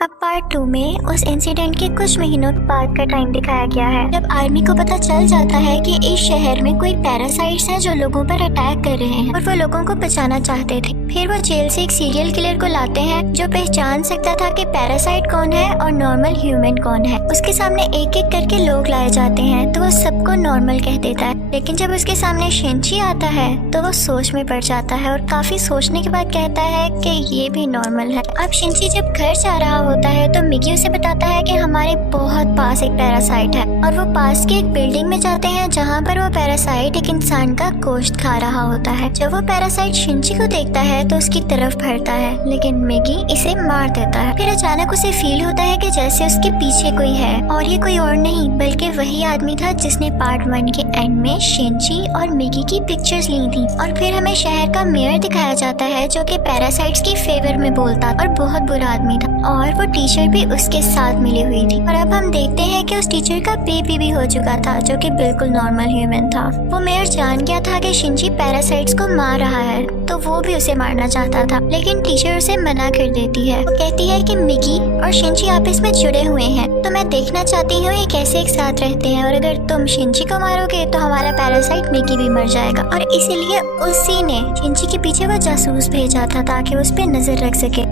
अब पार्ट 2 में उस इंसिडेंट के कुछ महीनों बाद का टाइम दिखाया गया है जब आर्मी को पता चल जाता है कि इस शहर में कोई पैरासाइट्स हैं जो लोगों पर अटैक कर रहे हैं और वो लोगों को बचाना चाहते थे। फिर वो जेल से एक सीरियल किलर को लाते हैं जो पहचान सकता था कि पैरासाइट कौन है और नॉर्मल ह्यूमन कौन है। उसके सामने एक एक करके लोग लाए जाते हैं तो वो सबको नॉर्मल कह देता है, लेकिन जब उसके सामने शिनची आता है तो वो सोच में पड़ जाता है और काफी सोचने के बाद कहता है कि ये भी नॉर्मल है। अब शिनची जब घर जा रहा होता है तो मिगी उसे बताता है कि हमारे बहुत पास एक पैरासाइट है और वो पास की एक बिल्डिंग में जाते हैं जहाँ पर वो पैरासाइट एक इंसान का गोश्त खा रहा होता है। जब वो पैरासाइट शिनची को देखता है तो उसकी तरफ बढ़ता है, लेकिन मिगी इसे मार देता है। फिर अचानक उसे फील होता है कि जैसे उसके पीछे कोई है और ये कोई और नहीं बल्कि वही आदमी था जिसने पार्ट 1 के एंड में शिनची और मिगी की पिक्चर्स ली थी। और फिर हमें शहर का मेयर दिखाया जाता है जो कि पैरासाइट्स की फेवर में बोलता और बहुत बुरा आदमी था और वो टीचर भी उसके साथ मिली हुई थी। और अब हम देखते हैं कि उस टीचर का बेबी भी हो चुका था जो कि बिल्कुल नॉर्मल ह्यूमन था। वो मेयर जान गया था कि शिनची पैरासाइट्स को मार रहा है तो वो भी उसे मारना चाहता था, लेकिन टीचर उसे मना कर देती है। वो कहती है कि मिगी और शिनची आपस में जुड़े हुए हैं तो मैं देखना चाहती हूँ ये कैसे एक साथ रहते हैं और अगर तुम शिनची को मारोगे तो हमारा पैरासाइट मिगी भी मर जाएगा। और इसीलिए उसी ने शिनची के पीछे वो जासूस भेजा था ताकि उस पर नजर रख सके।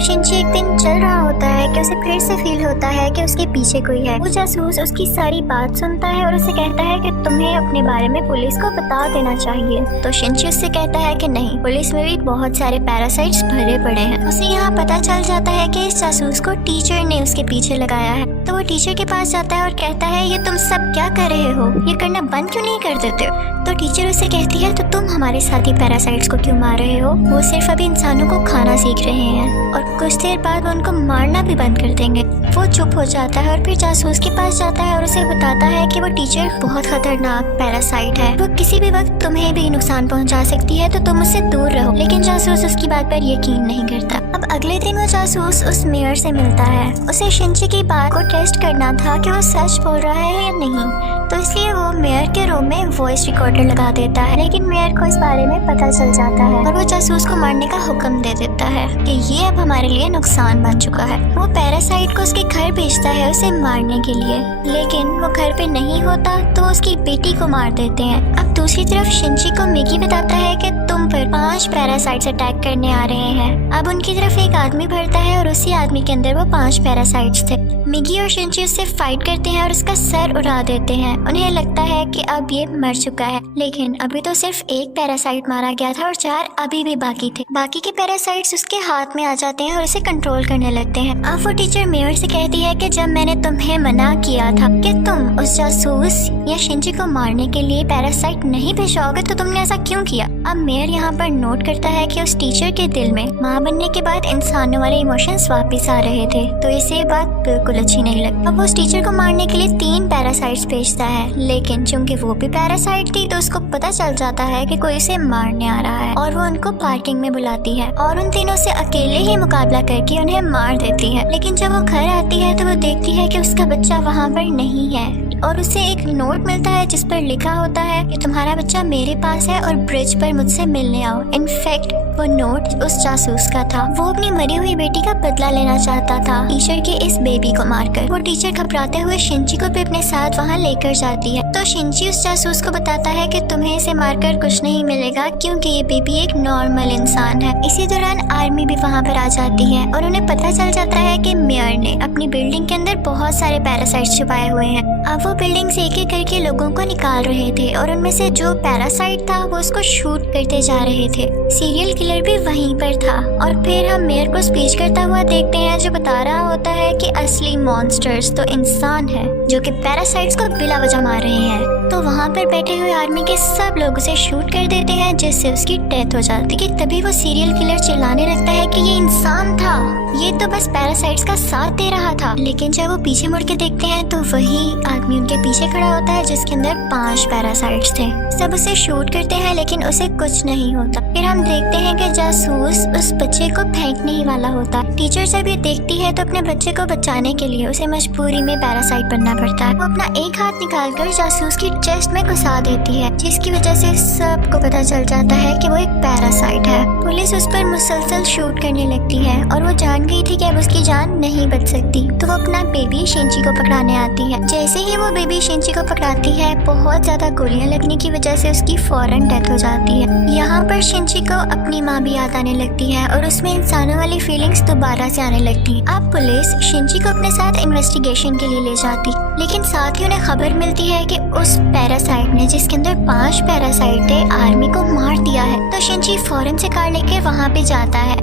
शिनची एक दिन चल रहा होता है कि उसे फिर से फील होता है कि उसके पीछे कोई है। वो जासूस उसकी सारी बात सुनता है और उसे कहता है कि तुम्हें अपने बारे में पुलिस को बता देना चाहिए। तो शिनची उससे कहता है कि नहीं, पुलिस में भी बहुत सारे पैरासाइट्स भरे पड़े हैं। उसे यहाँ पता चल जाता है कि इस जासूस को टीचर ने उसके पीछे लगाया है। तो वो टीचर के पास जाता है और कहता है ये तुम सब क्या कर रहे हो, ये करना बंद क्यों नहीं कर देते हो। तो टीचर उसे कहती है तो तुम हमारे साथी पैरासाइट्स को क्यों मार रहे हो, वो सिर्फ अभी इंसानों को खाना सीख रहे हैं और कुछ देर बाद वो उनको मारना भी बंद कर देंगे। वो चुप हो जाता है और फिर जासूस के पास जाता है और उसे बताता है कि वो टीचर बहुत खतरनाक पैरासाइट है, वो किसी भी वक्त तुम्हें भी नुकसान पहुंचा सकती है तो तुम उससे दूर रहो। लेकिन जासूस उसकी बात पर यकीन नहीं करता। अब अगले दिन वो जासूस उस मेयर से मिलता है। उसे शिनची की बात को टेस्ट करना था कि वो सच बोल रहा है या नहीं, तो इसलिए वो मेयर के रूम में वॉइस रिकॉर्डर लगा देता है। लेकिन मेयर को इस बारे में पता चल जाता है और वो जासूस को मारने का हुक्म दे देता है कि ये अब हमारे लिए नुकसान बन चुका है। वो पैरासाइट को उसके घर भेजता है उसे मारने के लिए, लेकिन वो घर पे नहीं होता तो उसकी बेटी को मार देते हैं। अब दूसरी तरफ शिनची को मिगी बताता है कि तुम पर 5 पैरासाइट्स अटैक करने आ रहे हैं। अब उनकी तरफ एक आदमी बढ़ता है और उसी आदमी के अंदर वो 5 पैरासाइट्स थे। मिगी और शिनची उससे फाइट करते हैं और उसका सर उड़ा देते हैं। उन्हें लगता है कि अब ये मर चुका है, लेकिन अभी तो सिर्फ एक पैरासाइट मारा गया था और 4 अभी भी बाकी थे। बाकी के पैरासाइट्स उसके हाथ में आ जाते हैं और उसे कंट्रोल करने लगते हैं। अब वो टीचर मेयर से कहती है कि जब मैंने तुम्हें मना किया था कि तुम उस जासूस या शिनची को मारने के लिए पैरासाइट नहीं भेजोगे तो तुमने ऐसा क्यों किया। अब मेयर यहाँ पर नोट करता है कि उस टीचर के दिल में माँ बनने के बाद इंसानों वाले इमोशंस वापस आ रहे थे, तो इसे ये बात बिल्कुल अच्छी नहीं लगती। अब वो उस टीचर को मारने के लिए 3 पैरासाइट्स भेजता है, लेकिन चूंकि वो भी पैरासाइट थी तो उसको पता चल जाता है कि कोई उसे मारने आ रहा है और वो उनको पार्किंग में बुलाती है और उन तीनों से अकेले ही मुकाबला करके उन्हें मार देती है। लेकिन जब वो घर आती है तो वो देखती है कि उसका बच्चा वहाँ पर नहीं है और उसे एक नोट मिलता है जिस पर लिखा होता है कि तुम्हारा बच्चा मेरे पास है और ब्रिज पर मुझसे मिलने आओ। इनफैक्ट वो नोट उस जासूस का था। वो अपनी मरी हुई बेटी का बदला लेना चाहता था टीचर के इस बेबी को मारकर। वो टीचर घबराते हुए शिनची को भी अपने साथ वहाँ लेकर जाती है। तो शिनची उस जासूस को बताता है कि तुम्हें इसे मारकर कुछ नहीं मिलेगा क्योंकि ये बेबी एक नॉर्मल इंसान है। इसी दौरान आर्मी भी वहाँ पर आ जाती है और उन्हें पता चल जाता है कि मेयर ने अपनी बिल्डिंग के अंदर बहुत सारे पैरासाइट्स छुपाए हुए हैं। अब वो बिल्डिंग से एक एक करके लोगों को निकाल रहे थे और उनमें से जो पैरासाइट था वो उसको शूट करते जा रहे थे। सीरियल किलर भी वहीं पर था और फिर हम मेयर को स्पीच करता हुआ देखते हैं जो बता रहा होता है कि असली मॉन्स्टर्स तो इंसान है जो कि पैरासाइट्स को बिला वजह मार रहे हैं। तो वहाँ पर बैठे हुए आर्मी के सब लोग उसे शूट कर देते हैं जिससे उसकी डेथ हो जाती है। तभी वो सीरियल किलर चिल्लाने लगता है कि ये इंसान था, ये तो बस पैरासाइट्स का साथ दे रहा था। लेकिन जब वो पीछे मुड़ के देखते हैं तो वही आदमी उनके पीछे खड़ा होता है जिसके अंदर 5 पैरासाइट्स थे। सब उसे शूट करते हैं लेकिन उसे कुछ नहीं होता। फिर हम देखते हैं कि जासूस उस बच्चे को फेंकने ही वाला होता है। टीचर जब ये देखती है तो अपने बच्चे को बचाने के लिए उसे मजबूरी में पैरासाइट बनना पड़ता है। वो अपना एक हाथ निकालकर जासूस की चेस्ट में घुसा देती है, जिसकी वजह से सबको पता चल जाता है कि वो एक पैरासाइट है। पुलिस उस पर मुसलसल शूट करने लगती है और वो जान गई थी कि अब उसकी जान नहीं बच सकती, तो वो अपना बेबी शिंची को पकड़ाने आती है। जैसे ही वो बेबी शिंची को पकड़ाती है, बहुत ज्यादा गोलियां लगने की वजह से उसकी फौरन डेथ हो जाती है। यहाँ पर शिंची को अपनी माँ भी याद आने लगती है और उसमें इंसानों वाली फीलिंग्स दोबारा से आने लगती है। अब पुलिस शिंची को अपने साथ इन्वेस्टिगेशन के लिए ले जाती, लेकिन साथ ही उन्हें खबर मिलती है कि उस पैरासाइट ने, जिसके अंदर 5 पैरासाइट थे, आर्मी को मार दिया है। तो शिंची फौरन से कार लेके वहाँ पे जाता है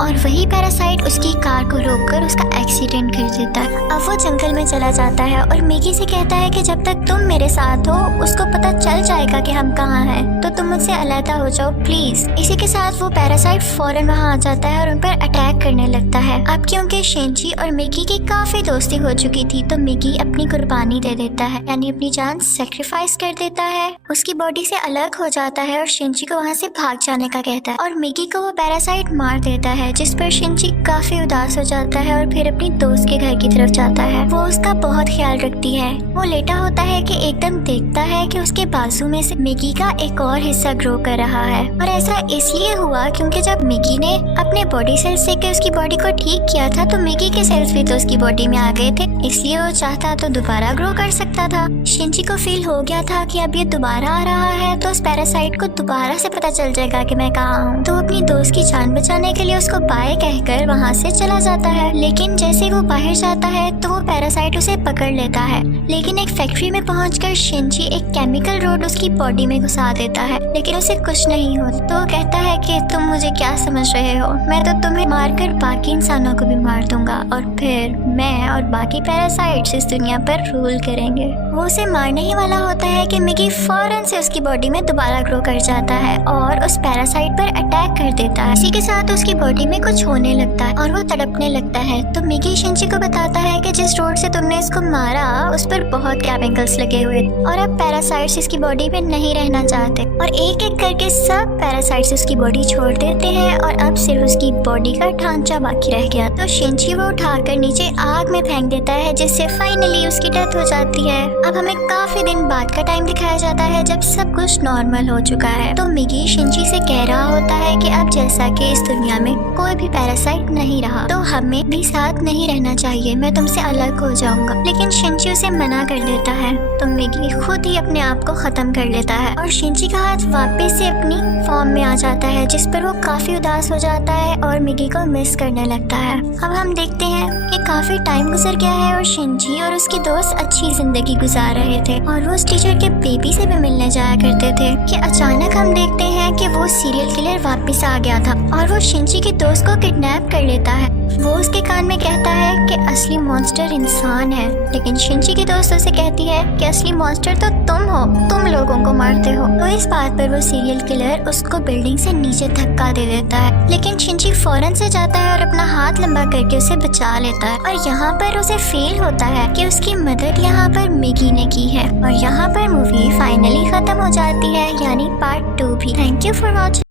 और वही पैरासाइट उसकी कार को रोककर उसका एक्सीडेंट कर देता है। अब वो जंगल में चला जाता है और मैगी से कहता है कि जब तक तुम मेरे साथ हो उसको पता चल जाएगा कि हम कहाँ हैं, तो तुम मुझसे अलहदा हो जाओ प्लीज। इसी के साथ वो पैरासाइट फौरन वहाँ आ जाता है और उन पर अटैक करने लगता है। अब क्योंकि शिंची और मैगी की काफी दोस्ती हो चुकी थी, तो मैगी अपनी कुर्बानी दे देता है, यानी अपनी जान सेक्रीफाइस कर देता है, उसकी बॉडी से अलग हो जाता है और शिंची को वहाँ से भाग जाने का कहता है और मैगी को वो पैरासाइट मार देता है, जिस पर शिंची काफी उदास हो जाता है और फिर अपनी दोस्त के घर की तरफ जाता है। वो उसका बहुत ख्याल रखती है। वो लेटा होता है कि एकदम देखता है कि उसके बाजू में से मैगी का एक और हिस्सा ग्रो कर रहा है, और ऐसा इसलिए हुआ क्योंकि जब मैगी ने अपने बॉडी सेल्स से के उसकी बॉडी को ठीक किया था, तो मैगी के सेल्स भी तो उसकी बॉडी में आ गए थे, इसलिए वो चाहता तो दोबारा ग्रो कर सकता था। शिंची को फील हो गया था कि अब ये दोबारा आ रहा है तो उस पैरासाइट को दोबारा से पता चल जाएगा कि मैं कहाँ हूँ, तो अपनी दोस्त की जान बचाने के लिए उसको बाय कहकर वहाँ से चला जाता है। लेकिन जैसे वो बाहर जाता है तो वो पैरासाइट उसे पकड़ लेता है, लेकिन एक फैक्ट्री में पहुंचकर शिंची एक केमिकल रोड उसकी बॉडी में घुसा देता है, लेकिन उसे कुछ नहीं होता। तो वो कहता है कि तुम मुझे क्या समझ रहे हो, मैं तो तुम्हें मारकर बाकी इंसानों को भी मार दूंगा और फिर मैं और बाकी पैरासाइट्स इस दुनिया पर रूल करेंगे। वो उसे मारने ही वाला होता है कि मैगी फौरन से उसकी बॉडी में दोबारा ग्रो कर जाता है और उस पैरासाइट पर अटैक कर देता है। इसी के साथ उसकी बॉडी में कुछ होने लगता है और वो तड़पने लगता है। तो मैगी शिंची को बताता है कि जिस रोड से तुमने इसको मारा उस पर बहुत केमिकल्स लगे हुए और अब पैरासाइट्स इसकी बॉडी में नहीं रहना चाहते, और एक एक करके सब पैरासाइट्स उसकी बॉडी छोड़ देते हैं और अब सिर्फ उसकी बॉडी का ढांचा बाकी रह गया। तो शिंची वो उठाकर नीचे आग में फेंक देता है, जिससे फाइनली उसकी डेथ हो जाती है। अब हमें काफी दिन बाद का टाइम दिखाया जाता है जब सब कुछ नॉर्मल हो चुका है। तो मैगी शिंची से कह रहा होता है कि अब जैसा कि इस दुनिया में कोई भी पैरासाइट नहीं रहा, तो हमें भी साथ नहीं रहना चाहिए, मैं तुमसे अलग हो जाऊंगा। लेकिन शिंची उसे मना कर देता है, तो मैगी खुद ही अपने आप को खत्म कर लेता है और शिंची का हाथ वापस से अपनी फॉर्म में आ जाता है, जिस पर वो काफी उदास हो जाता है और मैगी को मिस करने लगता है। अब हम देखते हैं कि काफी टाइम गुजर गया है और शिंची और उसकी दोस्त अच्छी जिंदगी गुजार रहे थे और वो उस टीचर के बेबी से भी मिलने जाया करते थे कि अचानक हम देखते हैं कि वो सीरियल किलर वापस आ गया था और वो शिंची की दोस्त को किडनैप कर लेता है। वो उसके कान में कहता है कि असली मॉन्स्टर इंसान है, लेकिन शिंची की दोस्त उसे कहती है कि असली मॉन्स्टर तो तुम हो, तुम लोगों को मारते हो। तो इस बात पर वो सीरियल किलर उसको बिल्डिंग से नीचे धक्का दे देता है, लेकिन शिंची फौरन से जाता है और अपना हाथ लंबा करके उसे बचा लेता है और यहाँ पर उसे फील होता है कि उसकी मदद यहाँ पर मैगी ने की है। और यहाँ पर मूवी फाइनली खत्म हो जाती है, यानी पार्ट 2 भी। Thank you for watching.